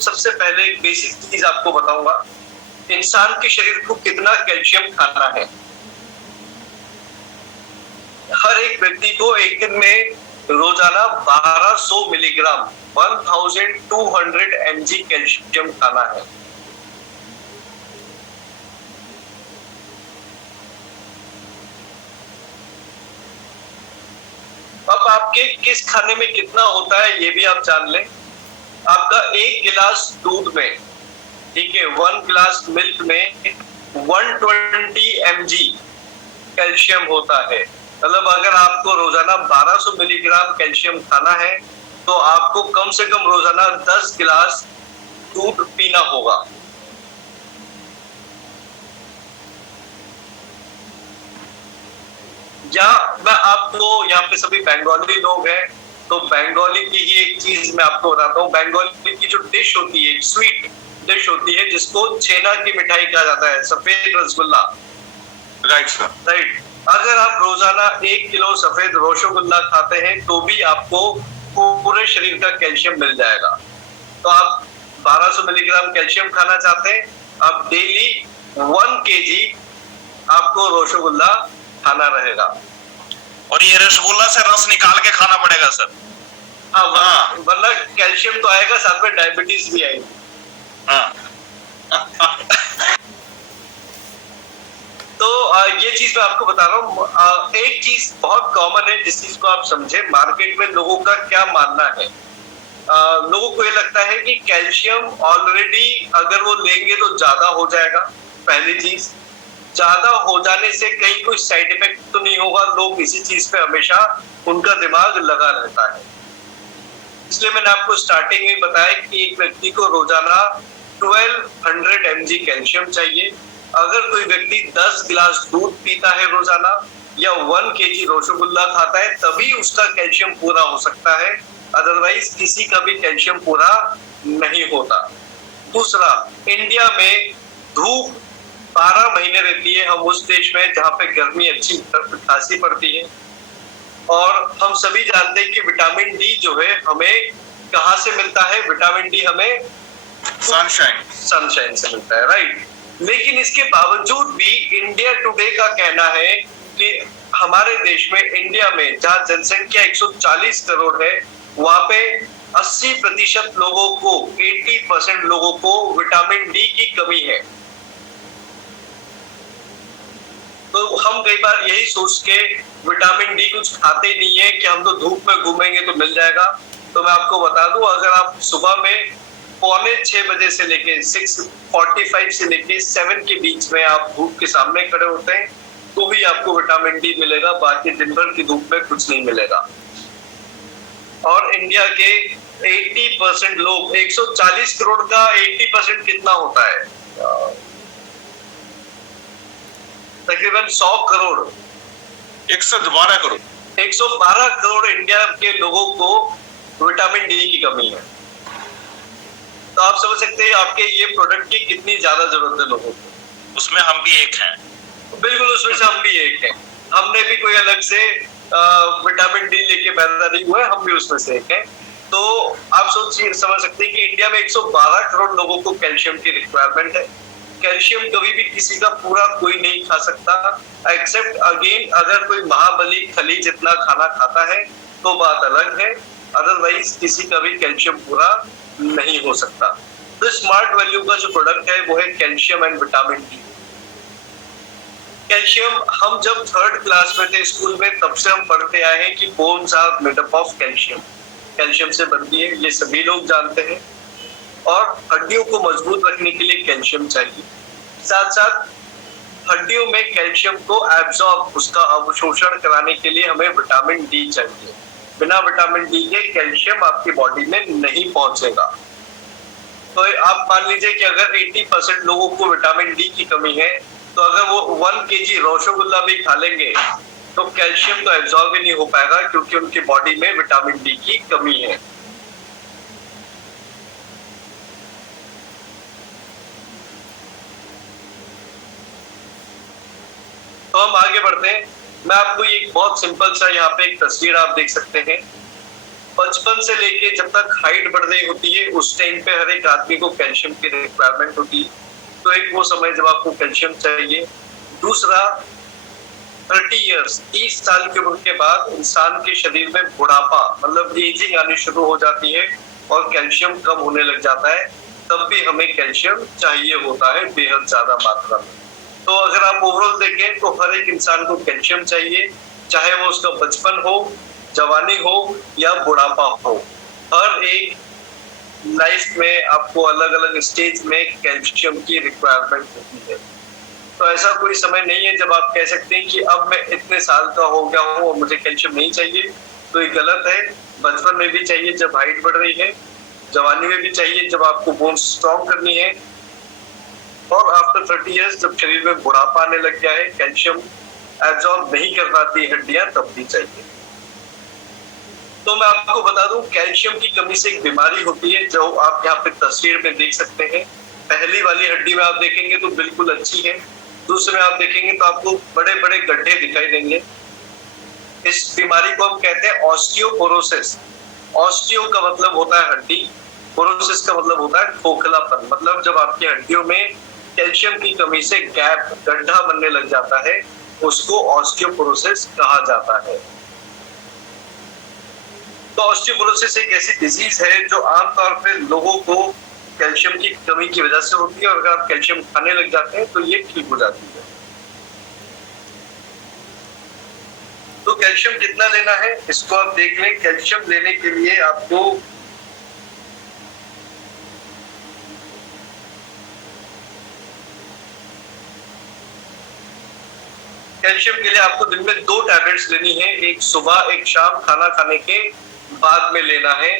सबसे पहले एक बेसिक चीज आपको बताऊंगा, इंसान के शरीर को कितना कैल्शियम खाना है। हर एक व्यक्ति को एक दिन में रोजाना 1200 मिलीग्राम 1200 mg कैल्शियम खाना है। अब आपके किस खाने में कितना होता है ये भी आप जान लें। आपका एक गिलास दूध में, ठीक है, 1 गिलास मिल्क में 120 mg कैल्शियम होता है। मतलब अगर आपको रोजाना 1200 मिलीग्राम कैल्शियम खाना है तो आपको कम से कम रोजाना 10 गिलास दूध पीना होगा। या मैं आपको, यहाँ पे सभी बंगाली लोग हैं तो बंगाली की ही एक चीज मैं आपको बताता हूँ। बंगाली की जो डिश होती है, एक स्वीट डिश होती है जिसको छेना की मिठाई कहा जाता है, सफेद रसगुल्ला। Right sir, right. अगर आप रोजाना 1 किलो सफेद रसगुल्ला खाते हैं तो भी आपको पूरे शरीर का कैल्शियम मिल जाएगा। तो आप 1200 मिलीग्राम कैल्शियम खाना चाहते हैं, आप डेली 1 केजी आपको रसगुल्ला खाना रहेगा। और ये रसगुल्ला से रस निकाल के खाना पड़ेगा सर? हाँ, वरना कैल्शियम तो आएगा, साथ में डायबिटीज भी आएगी। हाँ। तो ये चीज मैं आपको बता रहा हूँ। एक चीज बहुत कॉमन है जिस चीज को आप समझे, मार्केट में लोगों का क्या मानना है। लोगों को ये लगता है कि कैल्शियम ऑलरेडी अगर वो लेंगे तो ज्यादा हो जाएगा। पहली चीज, ज्यादा हो जाने से कहीं कोई साइड इफेक्ट तो नहीं होगा। लोग इसी चीज पे हमेशा उनका दिमाग लगा रहता है। इसलिए मैंने आपको स्टार्टिंग में बताया कि एक व्यक्ति को रोजाना 1200 mg कैल्शियम चाहिए। अगर कोई व्यक्ति 10 गिलास दूध पीता है रोजाना या 1 केजी रसगुल्ला खाता है तभी उसका कैल्शियम पूरा हो सकता है, अदरवाइज किसी का भी कैल्शियम पूरा नहीं होता। दूसरा, इंडिया में धूप 12 महीने रहती है। हम उस देश में जहाँ पे गर्मी अच्छी खासी पड़ती है, और हम सभी जानते हैं कि विटामिन डी जो है हमें कहाँ से मिलता है। विटामिन डी हमें सनशाइन से मिलता है, राइट। लेकिन इसके बावजूद भी इंडिया टुडे का कहना है कि हमारे देश में, इंडिया में जहाँ जनसंख्या 140 करोड़ है, वहां पे 80% लोगों को, 80% लोगों को विटामिन डी की कमी है। तो हम कई बार यही सोच के विटामिन डी कुछ खाते नहीं है कि हम तो धूप में घूमेंगे तो मिल जाएगा। तो मैं आपको बता दूं, अगर आप सुबह में 5:45 बजे से लेके 6:45 से लेके 7 के बीच में आप धूप के सामने खड़े होते हैं तो भी आपको विटामिन डी मिलेगा, बाकी दिन भर की धूप में कुछ नहीं मिलेगा। और इंडिया के 80% लोग, 140 करोड़ का 80% कितना होता है? तकरीबन 100 करोड़, 112 करोड़ 112 करोड़ इंडिया के लोगों को विटामिन डी की कमी है। तो आप समझ सकते हैं आपके ये प्रोडक्ट की कितनी ज्यादा जरूरत है लोगों को। उसमें हम भी एक हैं। बिल्कुल, उसमें से हम भी एक हैं। हमने भी कोई अलग से विटामिन डी लेके पैदा नहीं हुआ है, हम भी उसमें से एक हैं। तो आप समझ सकते हैं कि इंडिया में 112 करोड़ लोगों को कैल्शियम की रिक्वायरमेंट है। कैल्शियम कभी भी किसी का पूरा कोई नहीं खा सकता, एक्सेप्ट अगेन अगर कोई महाबली खली जितना खाना खाता है तो बात अलग है, अदरवाइज किसी का भी कैल्शियम पूरा नहीं हो सकता। तो स्मार्ट वैल्यू का जो प्रोडक्ट है वो है calcium and vitamin D. Calcium, हम जब 3rd क्लास में थे स्कूल में तब से हम पढ़ते आए हैं कि bones are made up of calcium. Calcium से बनती है, ये सभी लोग जानते हैं। और हड्डियों को मजबूत रखने के लिए कैल्शियम चाहिए। साथ साथ हड्डियों में कैल्शियम को एब्जॉर्ब, उसका अवशोषण कराने के लिए हमें विटामिन डी चाहिए। बिना विटामिन डी के कैल्शियम आपकी बॉडी में नहीं पहुंचेगा। तो आप मान लीजिए कि अगर 80% लोगों को विटामिन डी की कमी है तो अगर वो 1 केजी रसगुल्ला भी खा लेंगे तो कैल्शियम तो एब्जॉर्ब ही नहीं हो पाएगा, क्योंकि उनकी बॉडी में विटामिन डी की कमी है। तो हम आगे बढ़ते हैं। मैं आपको एक बहुत सिंपल सा यहाँ पे एक तस्वीर आप देख सकते हैं, बचपन से लेके जब तक हाइट बढ़ रही होती है उस टाइम पे हर एक आदमी को कैल्शियम की रिक्वायरमेंट होती है। तो एक वो समय जब आपको कैल्शियम चाहिए। दूसरा 30 इयर्स 30 साल की उम्र के बाद इंसान के शरीर में बुढ़ापा मतलब एजिंग आनी शुरू हो जाती है और कैल्शियम कम होने लग जाता है, तब भी हमें कैल्शियम चाहिए होता है बेहद ज्यादा मात्रा में। तो अगर आप ओवरऑल देखें तो हर एक इंसान को कैल्शियम चाहिए, चाहे वो उसका बचपन हो, जवानी हो या बुढ़ापा हो। हर एक लाइफ में आपको अलग अलग स्टेज में कैल्शियम की रिक्वायरमेंट होती है। तो ऐसा कोई समय नहीं है जब आप कह सकते हैं कि अब मैं इतने साल का हो गया हूँ और मुझे कैल्शियम नहीं चाहिए, तो ये गलत है। बचपन में भी चाहिए जब हाइट बढ़ रही है, जवानी में भी चाहिए जब आपको बोन्स स्ट्रॉन्ग करनी है, और आफ्टर 30 इयर्स जब शरीर में बुढ़ापा आने लग गया है, कैल्शियम एब्जॉर्ब नहीं कर पाती हड्डियां, तब भी चाहिए। तो मैं आपको बता दूं, कैल्शियम की कमी से एक बीमारी होती है जो आप यहाँ पे तस्वीर में देख सकते हैं। पहली वाली हड्डी में आप देखेंगे तो बिल्कुल अच्छी है, दूसरे में आप देखेंगे तो आपको बड़े बड़े गड्ढे दिखाई देंगे। इस बीमारी को हम कहते हैं ऑस्टियोपोरोसिस। ऑस्टियो का मतलब होता है हड्डी, पोरोसिस का मतलब होता है खोखलापन। मतलब जब आपकी हड्डियों में कैल्शियम की कमी से गैप गड्ढा बनने लग जाता है, उसको ऑस्टियोपोरोसिस कहा जाता है। तो ऑस्टियोपोरोसिस एक ऐसी डिजीज है जो आमतौर पे लोगों को कैल्शियम की कमी की वजह से होती है, और अगर आप कैल्शियम खाने लग जाते हैं तो ये ठीक हो जाती है। तो कैल्शियम कितना लेना है इसको आप देख लें। कैल्शियम लेने के लिए आपको कैल्शियम के लिए आपको दिन में 2 टैबलेट्स लेनी है, एक सुबह एक शाम खाना खाने के बाद में लेना है,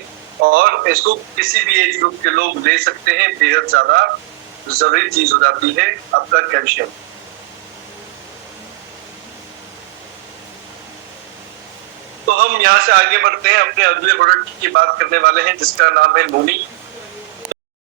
और इसको किसी भी एज ग्रुप के लोग ले सकते हैं। बेहद ज्यादा जरूरी चीज हो जाती है आपका कैल्शियम। तो हम यहाँ से आगे बढ़ते हैं, अपने अगले प्रोडक्ट की बात करने वाले हैं जिसका नाम है नोनी।